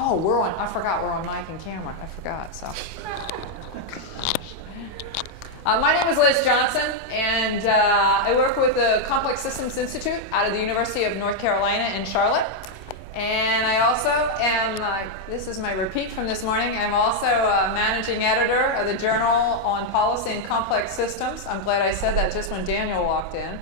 Oh, we're on. I forgot we're on mic and camera. I forgot. So. My name is Liz Johnson, and I work with the Complex Systems Institute out of the University of North Carolina in Charlotte. And I also am, this is my repeat from this morning, I'm also managing editor of the Journal on Policy and Complex Systems. I'm glad I said that just when Daniel walked in.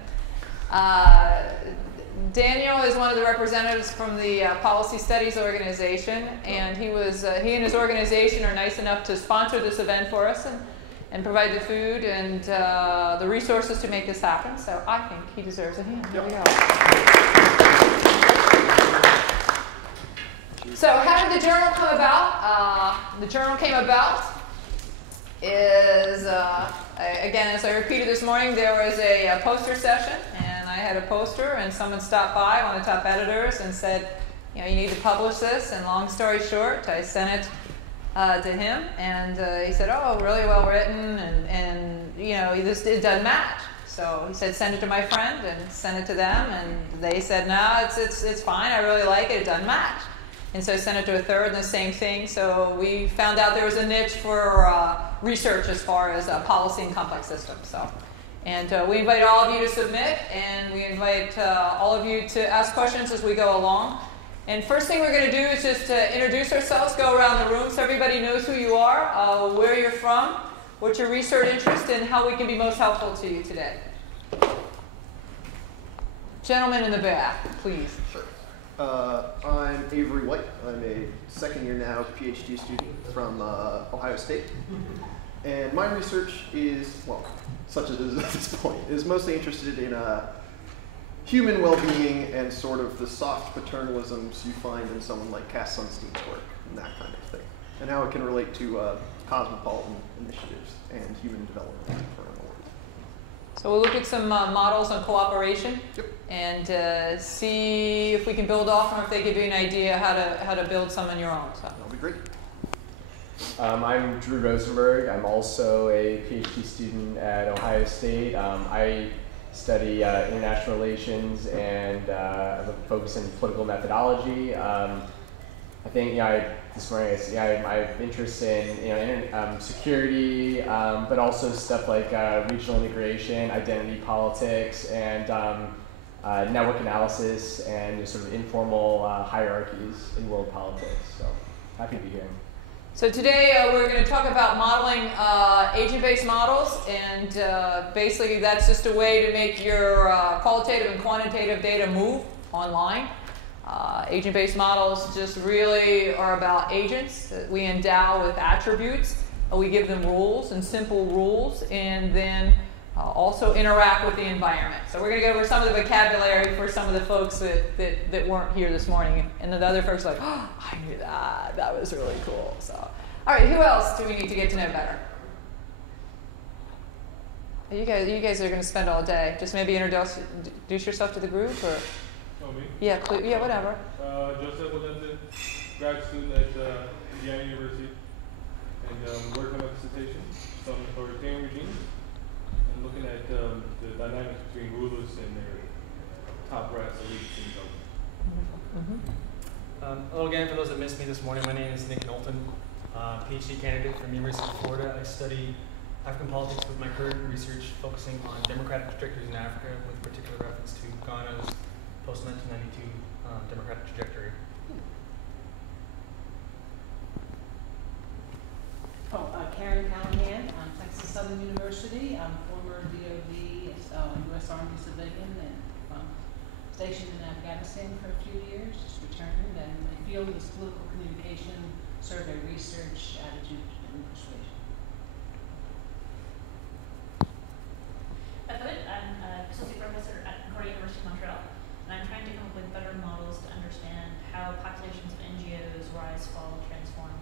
Daniel is one of the representatives from the Policy Studies Organization, and he and his organization are nice enough to sponsor this event for us and provide the food and the resources to make this happen. So I think he deserves a hand. Here we go. So how did the journal come about? The journal came about is, again, as I repeated this morning, there was a poster session, and I had a poster, and someone stopped by, one of the top editors, and said, you know, you need to publish this. And long story short, I sent it to him, and he said, oh, really well written, and you know, it doesn't match. So he said, send it to my friend, and send it to them, and they said, no, it's fine, I really like it, it doesn't match. And so I sent it to a third, and the same thing. So we found out there was a niche for research as far as policy and complex systems. So, and we invite all of you to submit, and we invite all of you to ask questions as we go along. And first thing we're going to do is just introduce ourselves, go around the room so everybody knows who you are, where you're from, what's your research interest, and how we can be most helpful to you today. Gentleman in the back, please. Sure. I'm Avery White. I'm a second year now PhD student from Ohio State. And my research is, well, such as it is at this point, is mostly interested in human well-being and sort of the soft paternalisms you find in someone like Cass Sunstein's work and that kind of thing, and how it can relate to cosmopolitan initiatives and human development around the world. So we'll look at some models on cooperation. Yep. And see if we can build off them, or if they give you an idea how to build some on your own. So. That'll be great. I'm Drew Rosenberg. I'm also a PhD student at Ohio State. I study international relations and have a focus in political methodology. I think this morning I have interest in security, but also stuff like regional integration, identity politics, and network analysis, and just sort of informal hierarchies in world politics. So happy to be here. So today we're going to talk about modeling agent-based models, and basically that's just a way to make your qualitative and quantitative data move online. Agent-based models just really are about agents that we endow with attributes. We give them rules and simple rules, and then also interact with the environment. So we're going to go over some of the vocabulary for some of the folks that weren't here this morning. And then the other folks are like, oh, I knew that. That was really cool. So, all right, who else do we need to get to know better? You guys are going to spend all day. Just maybe introduce yourself to the group, or? Oh, me? Yeah, yeah, whatever. Joseph Valente, grad student at Indiana University, and working on a dissertation on authoritarian regimes, and looking at the dynamics between rulers and their top brass elites in government. Hello again, for those that missed me this morning, my name is Nick Knowlton, PhD candidate from the University of Florida. I study African politics with my current research focusing on democratic trajectories in Africa, with particular reference to Ghana's post-1992 democratic trajectory. Karen Callahan, Texas Southern University. I'm former DOD, U.S. Army civilian, and stationed in Afghanistan for a few years, just returned, and my field is political communication, survey research, attitude, and persuasion. I'm an associate professor at Concordia University of Montreal, and I'm trying to come up with better models to understand how populations of NGOs rise, fall, transform.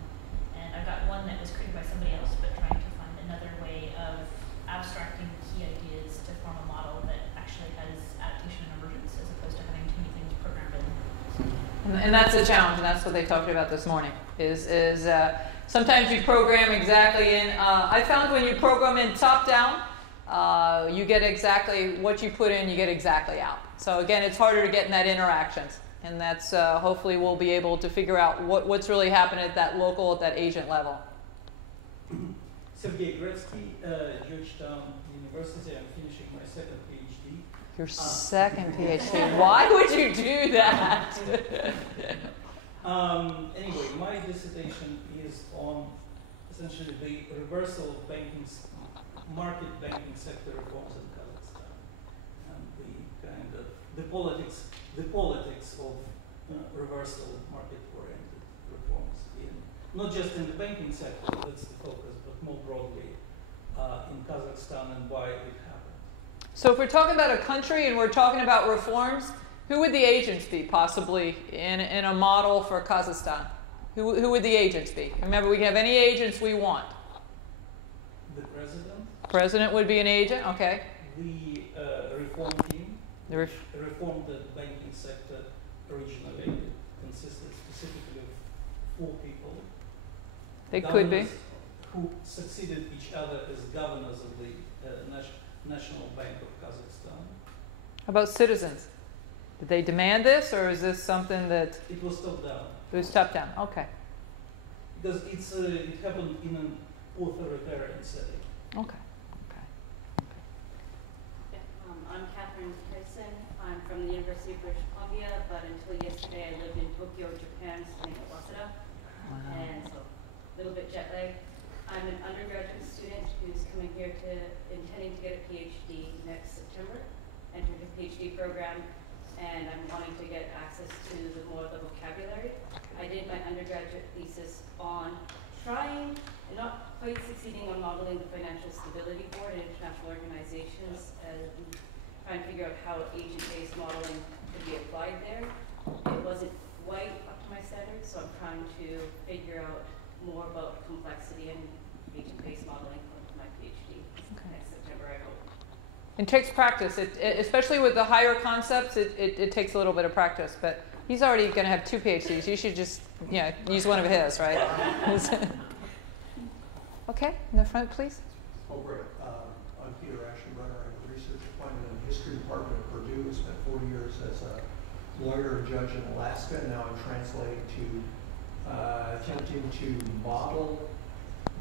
And I've got one that was created by somebody else, but trying to find another way of abstracting key ideas to form a model that actually has adaptation and emergence, as opposed to having too many things programmed in. And that's the challenge, and that's what they talked about this morning, is sometimes you program exactly in, I found when you program in top-down, you get exactly what you put in, you get exactly out. So again, it's harder to get in that interactions. And that's hopefully we'll be able to figure out what's really happening at that local, at that agent level. Sergey Gretsky, Georgetown University. I'm finishing my second PhD. Your second PhD. Why would you do that? Anyway, my dissertation is on essentially the reversal of market banking sector reforms in Kazakhstan, and the politics of reversal of market-oriented reforms not just in the banking sector, that's the focus, but more broadly in Kazakhstan and why it happened. So if we're talking about a country and we're talking about reforms, who would the agents be possibly in a model for Kazakhstan? Who would the agents be? Remember, we can have any agents we want. The president. President would be an agent, okay. The reform team. Reform the banking sector originally consisted specifically of 4 people. They could be. Who succeeded each other as governors of the National Bank of Kazakhstan. How about citizens? Did they demand this, or is this something that... It was top-down. It was top-down, okay. Because it happened in an authoritarian setting. Okay. I'm Catherine Tyson. I'm from the University of British Columbia, but until yesterday I lived in Tokyo, Japan, studying at Waseda. Wow. And so a little bit jet lagged. I'm an undergraduate student who's coming here intending to get a PhD next September, entered a PhD program, and I'm wanting to get access to the vocabulary. I did my undergraduate thesis on trying, and not quite succeeding on modeling the Financial Stability Board and international organizations, trying to figure out how agent-based modeling could be applied there. It wasn't quite up to my standards, so I'm trying to figure out more about complexity and agent-based modeling for my PhD next September, I hope. It takes practice, especially with the higher concepts. It takes a little bit of practice, but he's already going to have 2 PhDs. You should just use one of his, right? Okay, in the front, please. Oh, great. I'm Peter Ashenbrenner. I'm a research appointment in the history department at Purdue. I spent 40 years as a lawyer and judge in Alaska. Now I'm translating to attempting to model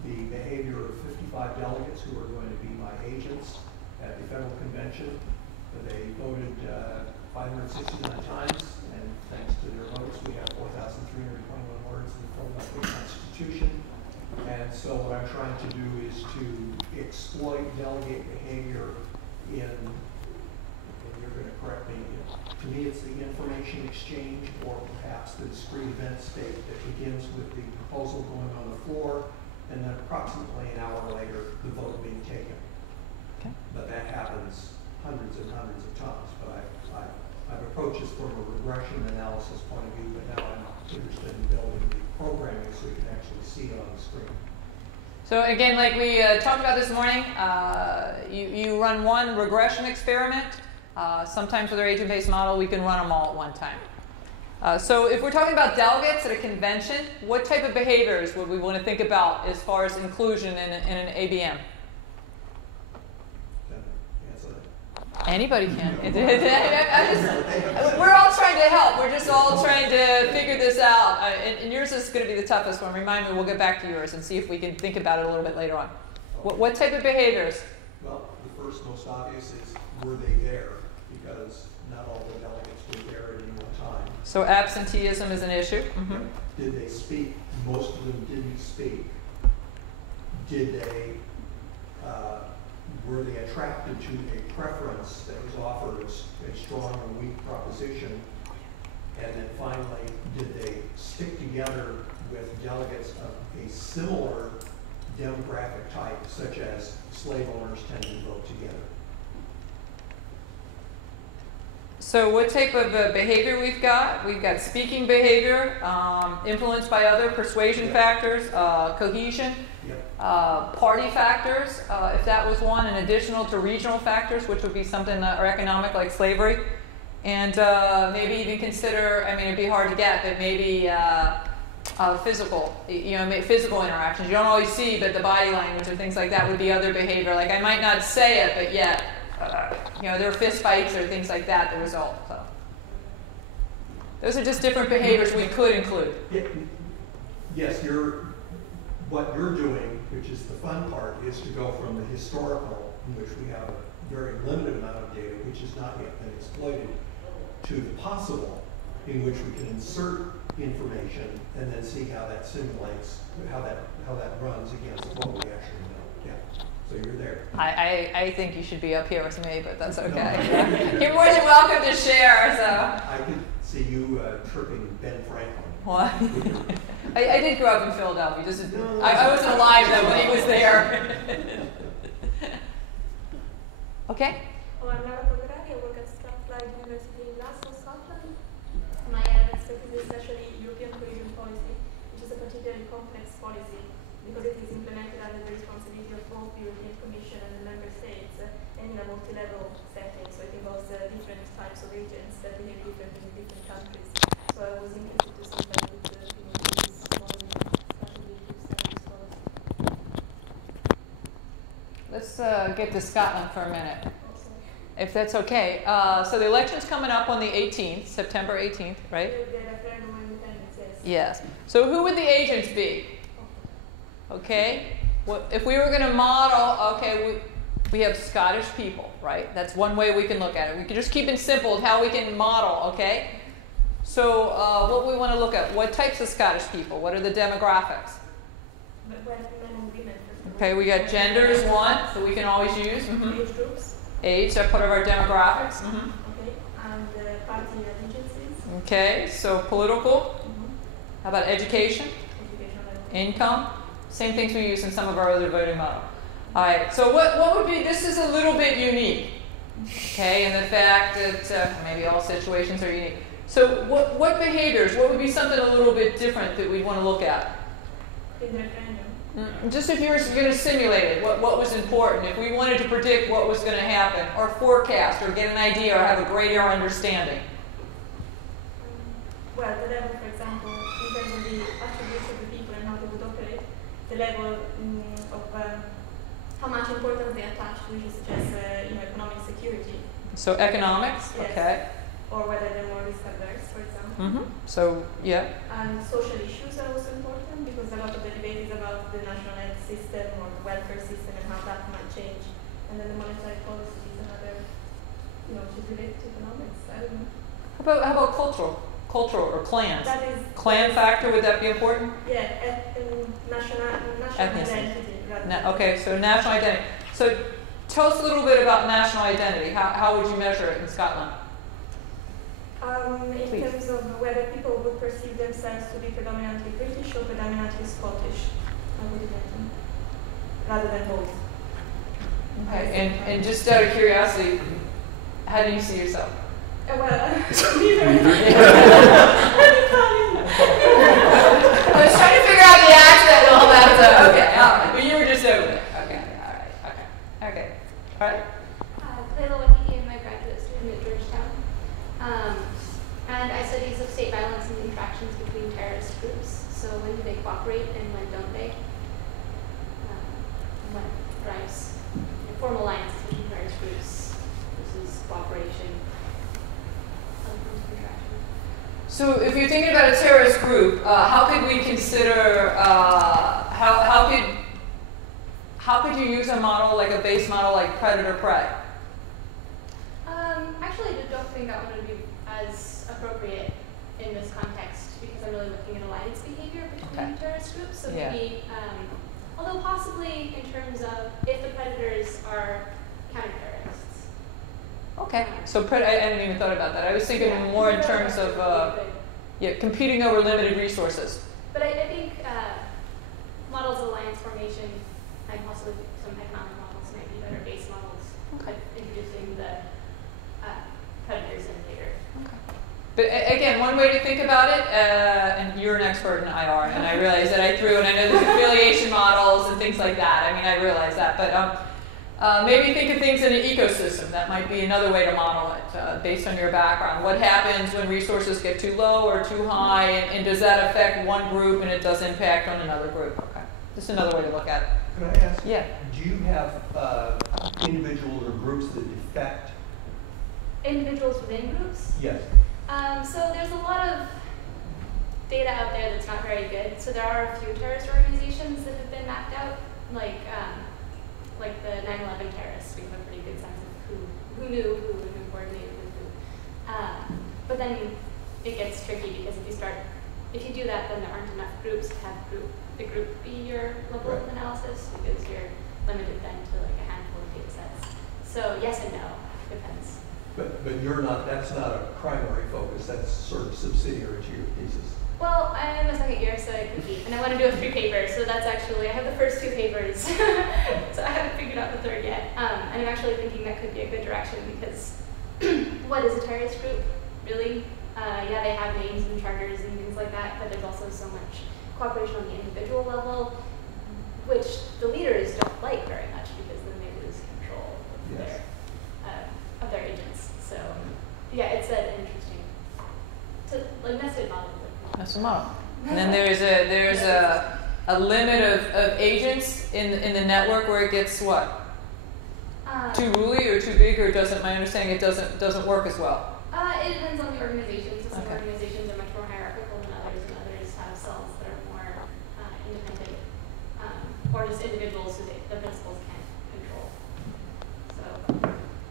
the behavior of 55 delegates who are going to be my agents at the federal convention. They voted 569 times, and thanks to their votes, we have 4,321 words in the Philadelphia Constitution. And so what I'm trying to do is to exploit delegate behavior in, and you're going to correct me, to me it's the information exchange or perhaps the discrete event state that begins with the proposal going on the floor and then approximately an hour later the vote being taken. Okay. But that happens hundreds and hundreds of times. But I've approached this from a regression analysis point of view, but now I'm interested in building the programming so we can actually see it on the screen. So again, like we talked about this morning, you run one regression experiment. Sometimes with our agent-based model, we can run them all at one time. So if we're talking about delegates at a convention, what type of behaviors would we want to think about as far as inclusion in an ABM? Anybody can. We're all trying to help. We're just all trying to figure this out. And yours is going to be the toughest one. Remind me, we'll get back to yours and see if we can think about it a little bit later on. What type of behaviors? Well, the first most obvious is, were they there? Because not all the delegates were there at any one time. So absenteeism is an issue. Mm-hmm. Did they speak? Most of them didn't speak. Did they, were they attracted to a preference that was offered as a strong or weak proposition? And then finally, did they stick together with delegates of a similar demographic type, such as slave owners tend to vote together? So what type of behavior we've got? We've got speaking behavior, influenced by other persuasion factors, cohesion, party factors, if that was one, and additional to regional factors, which would be something that are economic, like slavery. And maybe even consider, I mean, it'd be hard to get, but maybe physical, physical interactions. You don't always see, but the body language or things like that would be other behavior. Like I might not say it, but yet, there are fist fights or things like that result. So. Those are just different behaviors we could include. Yes, what you're doing, which is the fun part, is to go from the historical, in which we have a very limited amount of data, which has not yet been exploited, to the possible, in which we can insert information and then see how that simulates, how that runs against what we actually know. Yeah. So you're there. I think you should be up here with me, but that's okay. No. You're more than welcome to share. So I could see you tripping Ben Franklin. what? I did grow up in Philadelphia. Just I wasn't alive then when he was there. Okay. Well, I'm Lara Bogorani. I work at Strathclyde University in Glasgow, Scotland. My area of expertise is especially European cohesion policy, which is a particularly complex policy because it is implemented under the responsibility of both the European Commission and the Member States and in a multi-level setting. So it involves different types of agents that behave differently in different countries. So I was interested to see that with the this model, especially to study this policy. Let's get to Scotland for a minute, if that's okay. So the election's coming up on the 18th, September 18th, right? The referendum on independence, Yes. yes. So who would the agents be? Okay. Well, if we were going to model, okay, we have Scottish people, right? That's one way we can look at it. We can just keep it simple how we can model, okay? So what we want to look at, what types of Scottish people? What are the demographics? But men and women. Okay, we got gender is one, so we can always use. Age groups. Age, that's part of our demographics. Okay, and party allegiances. Okay, so political. How about education? Education level. Income. Same things we use in some of our other voting models. All right, so what would be, this is a little bit unique, okay, and the fact that maybe all situations are unique. So what behaviors, what would be something a little bit different that we'd want to look at? In the referendum. Just if you were going to simulate it, what was important, if we wanted to predict what was going to happen, or forecast, or get an idea, or have a greater understanding. Well, the level, for example, in terms of the attributes of the people and how they would operate, the level of how much importance they attach to issues such as economic security. So economics, yes. Okay. Or whether they're more risk adverse, for example. So, yeah. And social issues are also important because a lot of the debate is about the national health system or the welfare system and how that might change. And then the monetary policy is another, which is related to economics. I don't know. How about cultural or clans? That is clan factor, would that be important? Yeah, national identity. Okay, so national identity. So tell us a little bit about national identity. How would you measure it in Scotland? In terms of whether people would perceive themselves to be predominantly British or predominantly Scottish, I would imagine, rather than both. Okay, and just out of curiosity, how do you see yourself? Well, neither. I was trying to figure out the accent and all that, so okay, all right. But you were just over there. Okay, all right, okay, all right. Layla Waki, I'm a graduate student at Georgetown. And I studies of state violence and interactions between terrorist groups. So when do they cooperate and when don't they? What drives formal alliances between terrorist groups versus cooperation? So if you're thinking about a terrorist group, how could we consider, how could you use a model, like a base model like predator-prey? Actually, I don't think that one would be as appropriate in this context because I'm really looking at alliance behavior between terrorist groups. So maybe, although possibly in terms of if the predators are counter-terrorists. Okay, so I hadn't even thought about that. I was thinking more in terms of competing over limited resources. But I think models of alliance formation and possibly some economic models might be better base models of introducing the predators in later. Okay. But again, one way to think about it, and you're an expert in IR, and I realize that I threw, and I know there's affiliation models and things like that. I mean, I realize that, but maybe think of things in an ecosystem. That might be another way to model it based on your background. What happens when resources get too low or too high, and does that affect one group and it does impact on another group? Okay, just another way to look at it. Could I ask? Yeah. Do you have individuals or groups that defect? Individuals within groups? Yes. So there's a lot of data out there that's not very good. So there are a few terrorist organizations that have been mapped out, like the 9/11 terrorists. We have a pretty good sense of who knew who and who coordinated with who. But then it gets tricky because if you do that, then there aren't enough groups to have the group be your level of analysis, because you're limited then to like a handful of data sets. So yes and no, depends. But that's not a primary focus, that's sort of subsidiary to your thesis. Well, I'm a second year, so I compete, and I want to do a 3 paper, so that's actually, I have the first 2 papers, so I haven't figured out the 3rd yet. And I'm actually thinking that could be a good direction, because what is a terrorist group, really? Yeah, they have names and charters and things like that, but there's also so much cooperation on the individual level, which the leaders don't like very much, because then they lose control of their agents. So yeah, it's an interesting, nested model. That's a model. And then there's a limit of agents in the network where it gets what? Too ruly or too big, or doesn't? My understanding, it doesn't work as well. It depends on the organization. So some organizations are much more hierarchical than others, and others have cells that are more independent, or just individuals who the principals can't control. So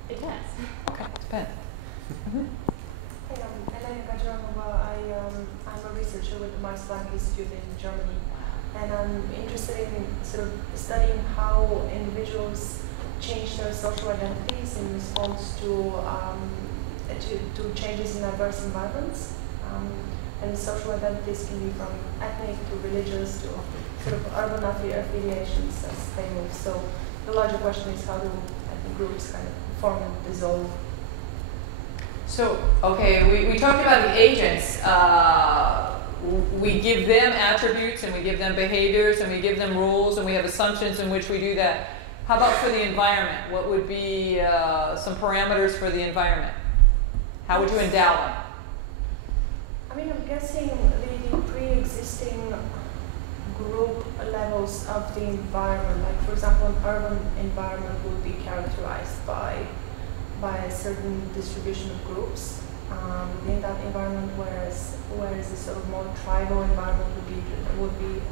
it depends. Okay, it depends. I'm a researcher with the Max Planck Institute in Germany, and I'm interested in sort of studying how individuals change their social identities in response to changes in diverse environments. And social identities can be from ethnic to religious to sort of urban affiliations as they move. So the larger question is, how do ethnic groups kind of form and dissolve? So, okay, we talked about the agents. We give them attributes, and we give them behaviors, and we give them rules, and we have assumptions in which we do that. How about for the environment? What would be some parameters for the environment? How would you endow them? I mean, I'm guessing the pre-existing group levels of the environment, like for example, an urban environment would be characterized by a certain distribution of groups in that environment, whereas a sort of more tribal environment would be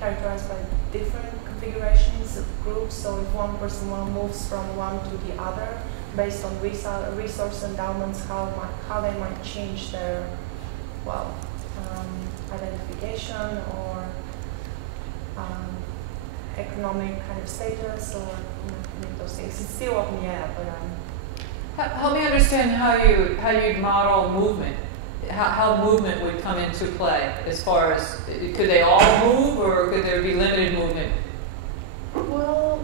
characterized by different configurations of groups. So if one person moves from one to the other based on resource endowments, how they might change their identification or economic kind of status, or those things. It's still up in the air, but help me understand how you'd model movement. How movement would come into play, as far as, could they all move, or could there be limited movement? Well,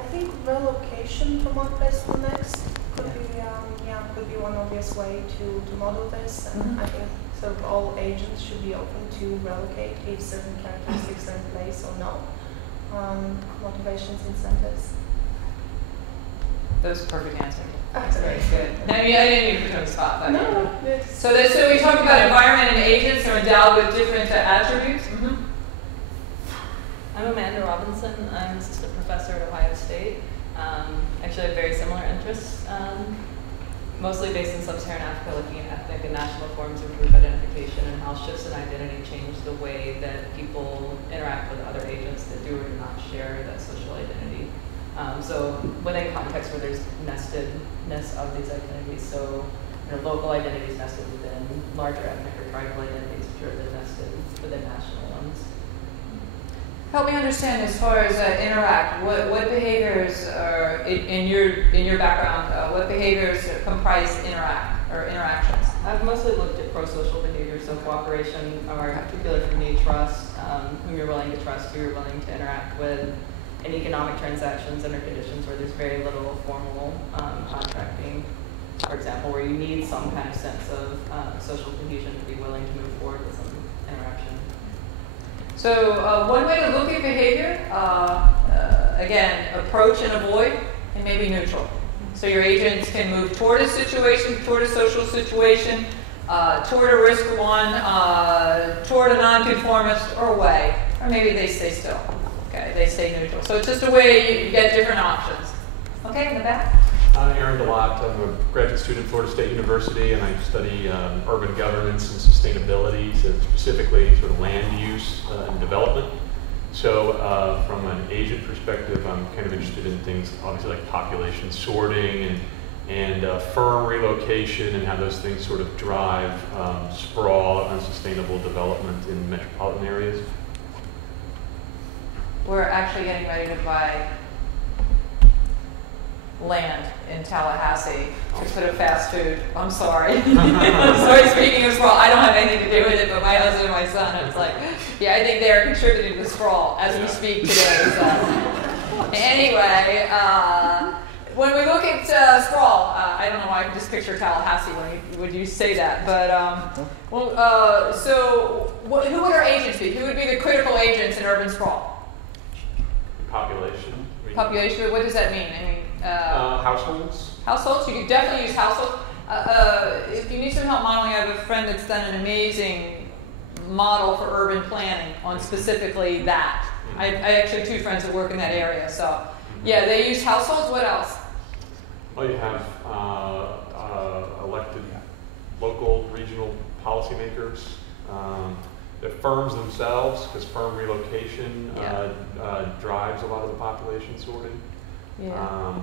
I think relocation from one place to the next could be one obvious way to model this. And I think sort of all agents should be open to relocate if certain characteristics are in place or not. Motivations, incentives. That's a perfect answer. That's very good. No, I didn't even put you on the spot. No. So we talked about environment and agents are endowed with different attributes. I'm Amanda Robinson. I'm an assistant professor at Ohio State. Actually, I have very similar interests, mostly based in sub-Saharan Africa, looking at ethnic and national forms of group identification and how shifts in identity change the way that people interact with other agents that do or do not share that social identity. So within contexts where there's nestedness of these identities, so local identities nested within larger ethnic or tribal identities, which are then nested within national ones. Help me understand, as far as interact, what behaviors are in your background? What behaviors comprise interact or interactions? I've mostly looked at pro-social behaviors, so cooperation, or particularly for me, trust, whom you're willing to trust, who you're willing to interact with, and economic transactions under conditions where there's very little formal contracting, for example, where you need some kind of sense of social cohesion to be willing to move forward with some interaction. So one way to look at behavior, again, approach and avoid, and maybe neutral. So your agents can move toward a situation, toward a social situation, toward a risk one, toward a nonconformist, or away. Or maybe they stay still. Okay, they stay neutral. So it's just a way you get different options. Okay, in the back. Aaron DeLotte. I'm a graduate student at Florida State University, and I study urban governance and sustainability, so specifically sort of land use and development. So from an agent perspective, I'm kind of interested in things obviously like population sorting and firm relocation and how those things sort of drive sprawl and unsustainable development in metropolitan areas. We're actually getting ready to buy land in Tallahassee to put a fast food. I'm sorry. I'm sorry, speaking of sprawl, I don't have anything to do with it, but my husband and my son, it's like, yeah, I think they're contributing to sprawl as we speak today. So. Anyway, when we look at sprawl, I don't know why I just picture Tallahassee when you say that, but so who would our agents be? Who would be the critical agents in urban sprawl? Population. Population, what does that mean? I mean, households. Households, you could definitely use households. If you need some help modeling, I have a friend that's done an amazing model for urban planning on specifically that. I actually have 2 friends that work in that area, so yeah, they use households. What else? Well, you have elected local, regional policymakers. The firms themselves, because firm relocation drives a lot of the population sorting. Yeah.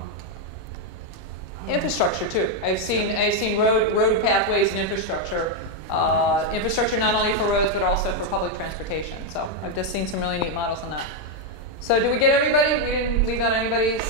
Infrastructure too. I've seen road pathways and infrastructure. Infrastructure not only for roads but also for public transportation. So I've just seen some really neat models on that. So did we get everybody? We didn't leave out anybody's.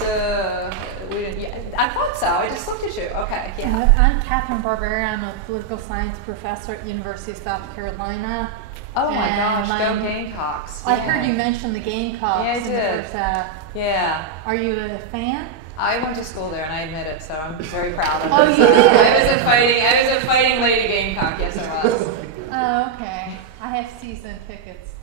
We didn't. Yeah, I thought so. I just looked at you. Okay. Yeah. I'm Catherine Barber. I'm a political science professor at University of South Carolina. Oh my gosh, go Gamecocks. I heard you mention the Gamecocks. Yeah, I did. Yeah. Are you a fan? I went to school there, and I admit it, so I'm very proud of it. Oh, you did? I was a fighting lady Gamecock. Yes, I was. Oh, okay. I have season tickets.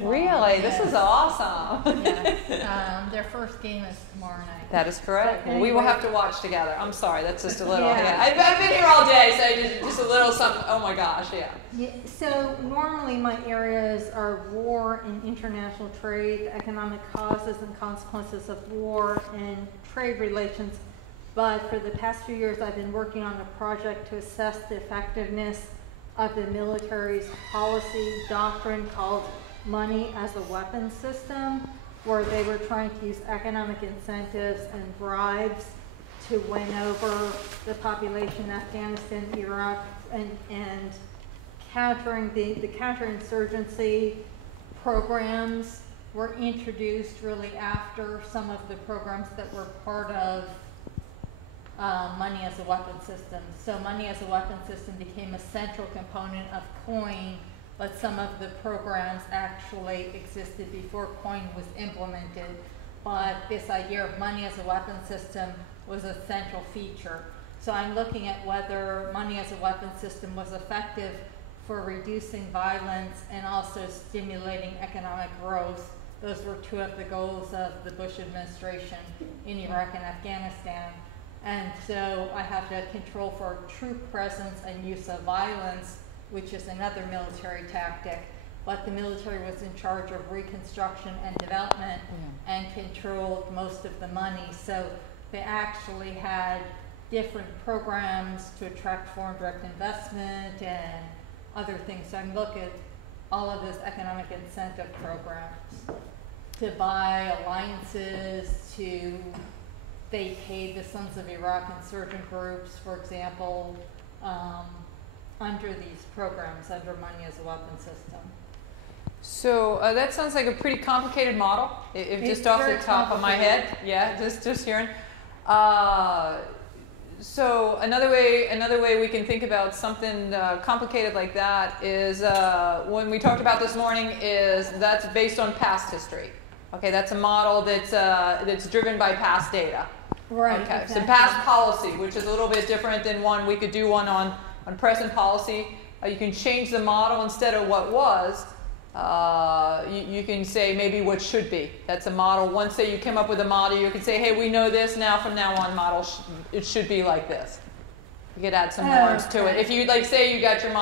Really? Yes. This is awesome. Yes. Their first game is tomorrow night. That is correct. So well, we will have to watch together. I'm sorry, that's just a little. Yeah. I've been here all day, so just a little something. Oh my gosh, yeah. So normally my areas are war and international trade, economic causes and consequences of war and trade relations. But for the past few years, I've been working on a project to assess the effectiveness of the military's policy doctrine called money as a weapon system, where they were trying to use economic incentives and bribes to win over the population in Afghanistan, Iraq, and countering the counterinsurgency programs were introduced really after some of the programs that were part of money as a weapon system. So money as a weapon system became a central component of COIN, but some of the programs actually existed before COIN was implemented. But this idea of money as a weapon system was a central feature. So I'm looking at whether money as a weapon system was effective for reducing violence and also stimulating economic growth. Those were 2 of the goals of the Bush administration in Iraq and Afghanistan. And so I have to control for troop presence and use of violence, which is another military tactic. But the military was in charge of reconstruction and development and controlled most of the money. So they actually had different programs to attract foreign direct investment and other things. So I'm looking at all of those economic incentive programs to buy alliances, they paid the Sons of Iraq insurgent groups, for example, under these programs, under money as a weapon system. So that sounds like a pretty complicated model, if just off the top of my head. Yeah, just hearing. So another way we can think about something complicated like that is when we talked about this morning is that's based on past history. Okay, that's a model that's driven by past data. Right. Okay, exactly. so past policy, which is a little bit different than we could do one on present policy. You can change the model instead of what was. You can say maybe what should be. That's a model. Once say you came up with a model, you can say, hey, we know this now. From now on, model it should be like this. You could add some norms to it. If you say you got your model.